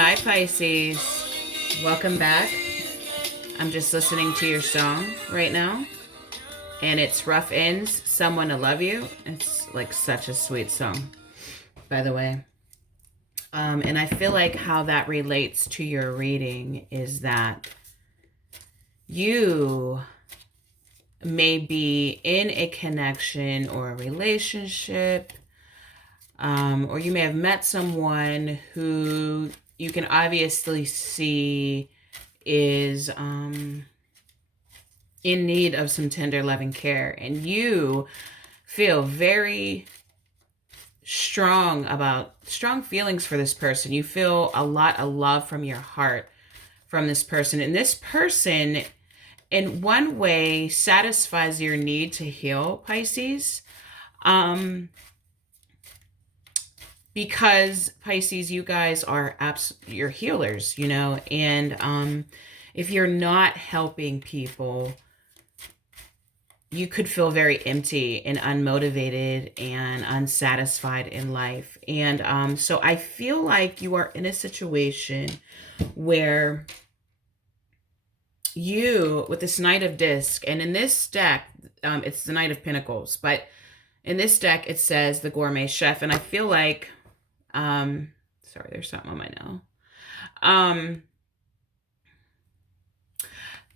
Hi, Pisces. Welcome back. I'm just listening to your song right now, and it's Rough Ends, Someone to Love You. It's like such a sweet song, by the way. And I feel like how that relates to your reading is that you may be in a connection or a relationship, or you may have met someone who you can obviously see is in need of some tender loving care, and you feel very strong feelings for this person. You feel a lot of love from your heart from this person, and this person in one way satisfies your need to heal, Pisces. Because Pisces, you guys are you're healers, and if you're not helping people, you could feel very empty and unmotivated and unsatisfied in life. And so I feel like you are in a situation where you, with this Knight of Disc, and in this deck, it's the Knight of Pentacles, but in this deck, it says the Gourmet Chef. And I feel like, sorry, there's something on my nail.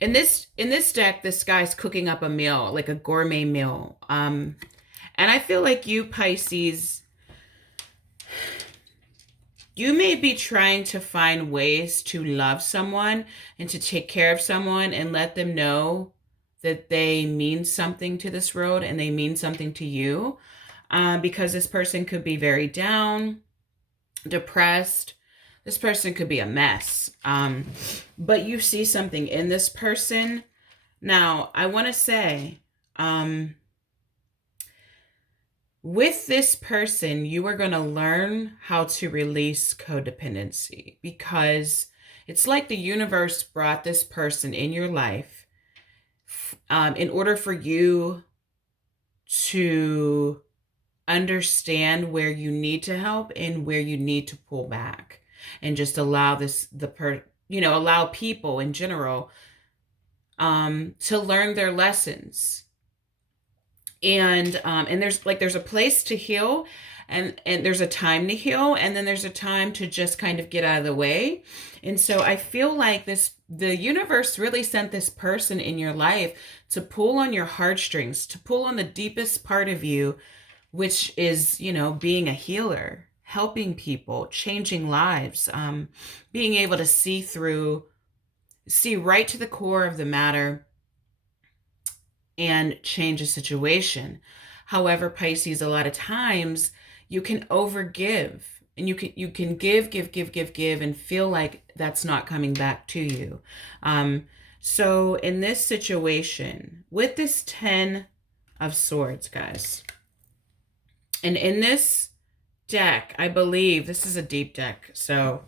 In this deck, this guy's cooking up a meal, like a gourmet meal. And I feel like you, Pisces, you may be trying to find ways to love someone and to take care of someone and let them know that they mean something to this world and they mean something to you. Because this person could be very down, depressed. This person could be a mess. But you see something in this person. Now, I want to say, with this person, you are going to learn how to release codependency, because it's like the universe brought this person in your life in order for you to understand where you need to help and where you need to pull back, and just allow allow people in general to learn their lessons. And there's a place to heal, and there's a time to heal, and then there's a time to just kind of get out of the way. And so I feel like the universe really sent this person in your life to pull on your heartstrings, to pull on the deepest part of you, which is, being a healer, helping people, changing lives, being able to see right to the core of the matter and change a situation. However, Pisces, a lot of times you can overgive, and you can give and feel like that's not coming back to you. So in this situation, with this 10 of Swords, guys, and in this deck, I believe this is a deep deck. So,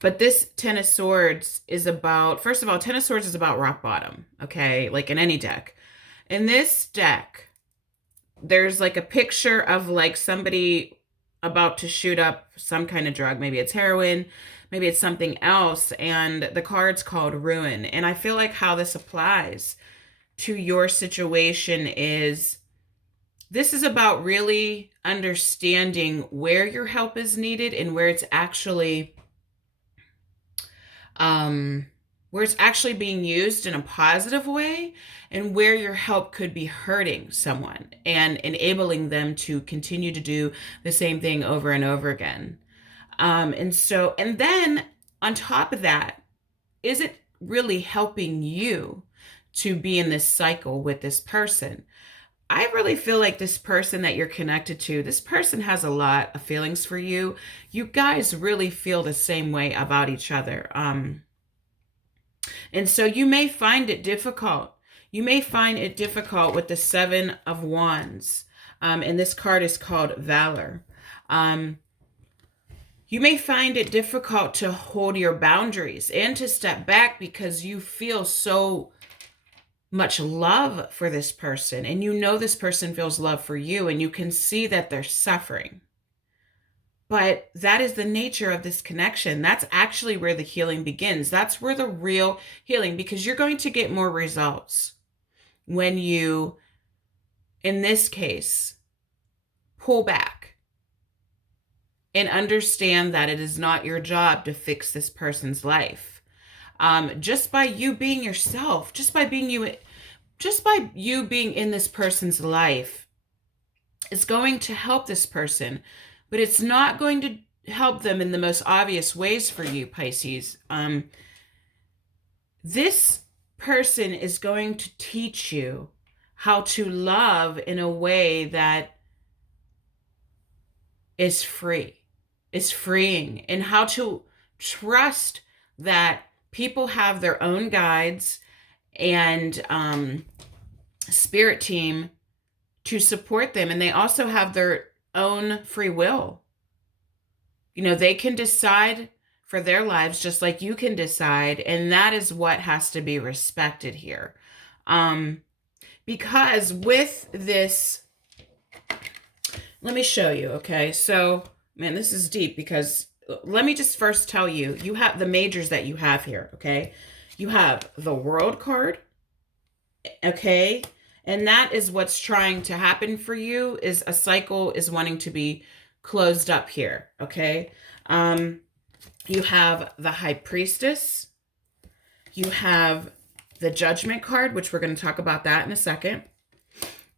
but this 10 of Swords is about, first of all, 10 of Swords is about rock bottom, okay? Like in any deck. In this deck, there's like a picture of like somebody about to shoot up some kind of drug. Maybe it's heroin, maybe it's something else, and the card's called Ruin. And I feel like how this applies to your situation is, this is about really understanding where your help is needed and where it's actually being used in a positive way, and where your help could be hurting someone and enabling them to continue to do the same thing over and over again. And then on top of that, is it really helping you to be in this cycle with this person? I really feel like this person that you're connected to, this person has a lot of feelings for you. You guys really feel the same way about each other. And so you may find it difficult. You may find it difficult with the 7 of Wands. And this card is called Valor. You may find it difficult to hold your boundaries and to step back, because you feel so much love for this person, and this person feels love for you, and you can see that they're suffering. But that is the nature of this connection. That's actually where the healing begins. That's where the real healing, because you're going to get more results when you, in this case, pull back and understand that it is not your job to fix this person's life. Just by you being yourself, just by you being in this person's life, it's going to help this person, but it's not going to help them in the most obvious ways for you, Pisces. This person is going to teach you how to love in a way that is free, is freeing, and how to trust that people have their own guides and spirit team to support them, and they also have their own free will. You know, they can decide for their lives just like you can decide, and that is what has to be respected here. Because with this, let me show you, okay? So, man, this is deep, because let me just first tell you, you have the majors that you have here, okay? You have the World card, okay? And that is what's trying to happen for you, is a cycle is wanting to be closed up here, okay? You have the High Priestess. You have the Judgment card, which we're going to talk about that in a second.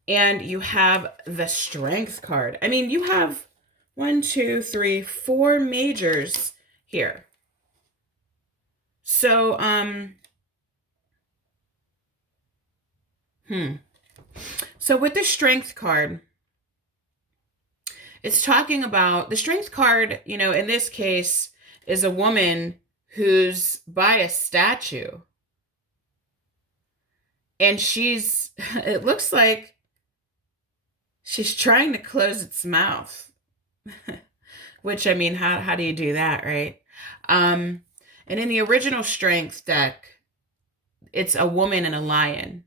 And you have the Strength card. I mean, you have 1, 2, 3, 4 majors here. So, So with the Strength card, it's talking about the Strength card, you know, in this case, is a woman who's by a statue. And it looks like she's trying to close its mouth. Which, I mean, how do you do that, right? And in the original Strength deck, it's a woman and a lion.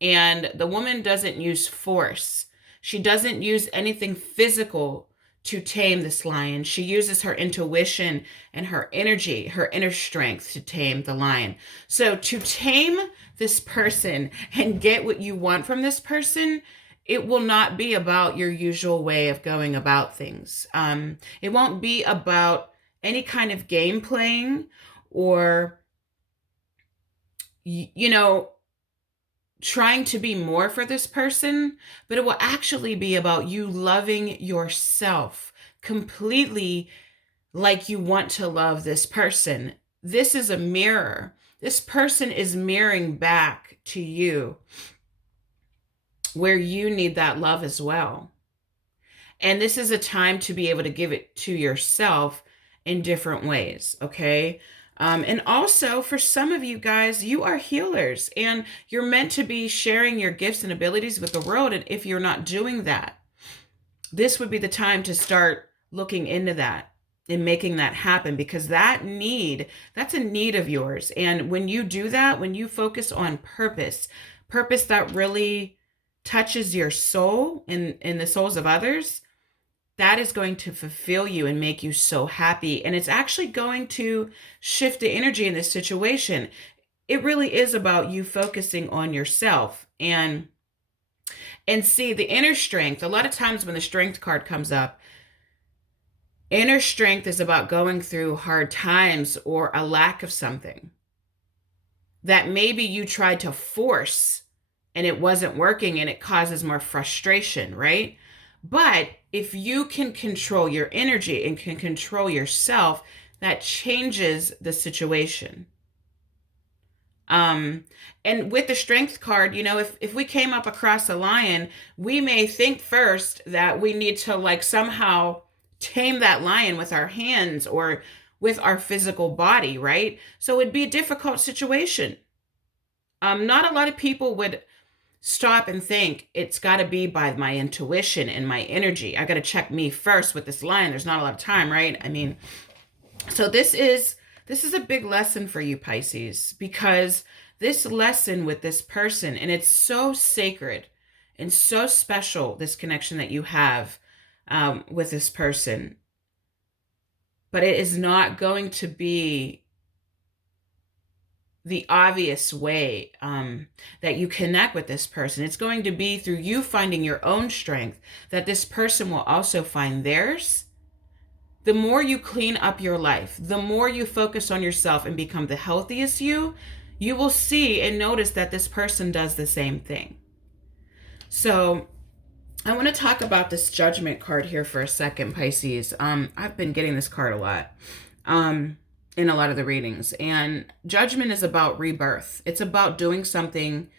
And the woman doesn't use force. She doesn't use anything physical to tame this lion. She uses her intuition and her energy, her inner strength to tame the lion. So to tame this person and get what you want from this person, it will not be about your usual way of going about things. It won't be about any kind of game playing or, you know, trying to be more for this person, but it will actually be about you loving yourself completely like you want to love this person. This is a mirror. This person is mirroring back to you where you need that love as well. And this is a time to be able to give it to yourself in different ways, okay? And also, for some of you guys, you are healers, and you're meant to be sharing your gifts and abilities with the world. And if you're not doing that, this would be the time to start looking into that and making that happen, because that's a need of yours. And when you do that, when you focus on purpose that really touches your soul and the souls of others, that is going to fulfill you and make you so happy. And it's actually going to shift the energy in this situation. It really is about you focusing on yourself and see the inner strength. A lot of times when the Strength card comes up, inner strength is about going through hard times or a lack of something that maybe you tried to force and it wasn't working, and it causes more frustration, right? But if you can control your energy and can control yourself, that changes the situation. And with the Strength card, you know, if we came up across a lion, we may think first that we need to like somehow tame that lion with our hands or with our physical body, right? So it'd be a difficult situation. Not a lot of people would stop and think it's got to be by my intuition and my energy. I got to check me first with this lion. There's not a lot of time, right? I mean, so this is a big lesson for you, Pisces, because this lesson with this person, and it's so sacred and so special, this connection that you have with this person. but it is not going to be the obvious way that you connect with this person. It's going to be through you finding your own strength that this person will also find theirs. The more you clean up your life, the more you focus on yourself and become the healthiest you, you will see and notice that this person does the same thing. So I want to talk about this Judgment card here for a second, Pisces. I've been getting this card a lot in a lot of the readings. And Judgment is about rebirth. It's about doing something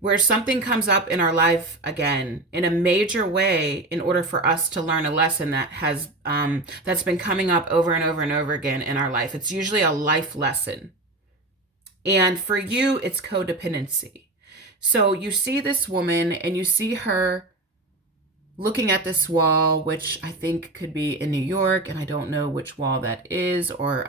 where something comes up in our life again in a major way in order for us to learn a lesson that has that's been coming up over and over and over again in our life. It's usually a life lesson. And for you, it's codependency. So you see this woman and you see her looking at this wall, which I think could be in New York, and I don't know which wall that is, or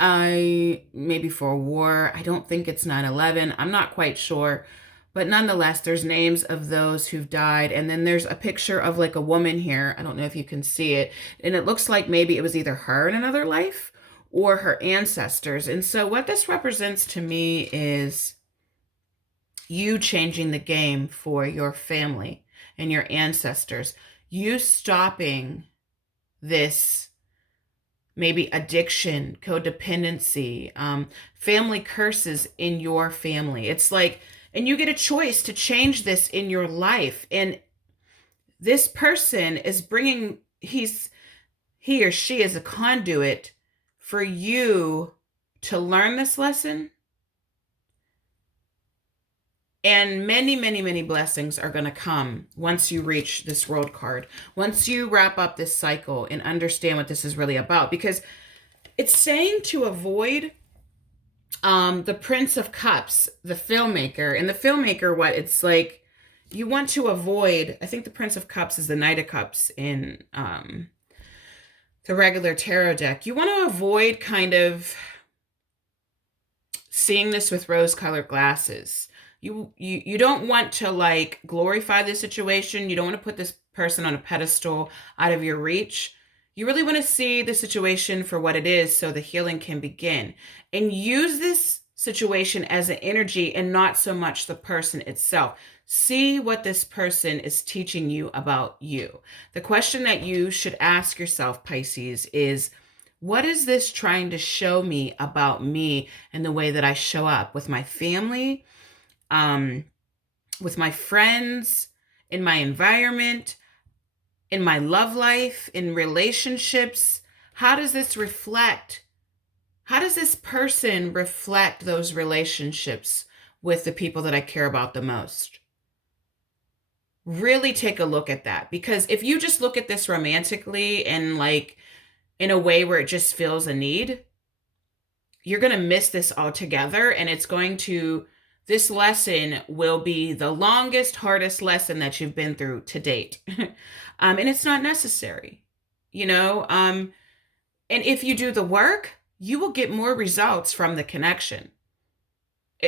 maybe for a war. I don't think it's 9/11. I'm not quite sure. But nonetheless, there's names of those who've died. And then there's a picture of like a woman here. I don't know if you can see it. And it looks like maybe it was either her in another life or her ancestors. And so what this represents to me is you changing the game for your family and your ancestors. You stopping this maybe addiction, codependency, family curses in your family. It's like, and you get a choice to change this in your life. And this person is bringing, he or she is a conduit for you to learn this lesson. And many, many, many blessings are going to come once you reach this World card, once you wrap up this cycle and understand what this is really about. Because it's saying to avoid the Prince of Cups, the filmmaker. And the filmmaker, what it's like, you want to avoid, I think the Prince of Cups is the Knight of Cups in the regular tarot deck. You want to avoid kind of seeing this with rose-colored glasses. You don't want to like glorify the situation. You don't want to put this person on a pedestal out of your reach. You really want to see the situation for what it is so the healing can begin. And use this situation as an energy and not so much the person itself. See what this person is teaching you about you. The question that you should ask yourself, Pisces, is what is this trying to show me about me and the way that I show up with my family, with my friends, in my environment, in my love life, in relationships? How does this reflect? How does this person reflect those relationships with the people that I care about the most? Really take a look at that. Because if you just look at this romantically and like in a way where it just fills a need, you're going to miss this altogether. And it's going to, this lesson will be the longest, hardest lesson that you've been through to date. And it's not necessary, you know? And if you do the work, you will get more results from the connection.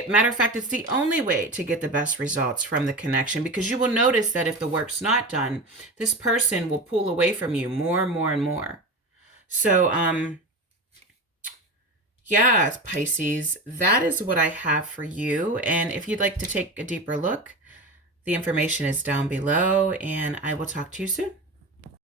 Matter of fact, it's the only way to get the best results from the connection, because you will notice that if the work's not done, this person will pull away from you more and more and more. So, yeah, Pisces, that is what I have for you. And if you'd like to take a deeper look, the information is down below, and I will talk to you soon.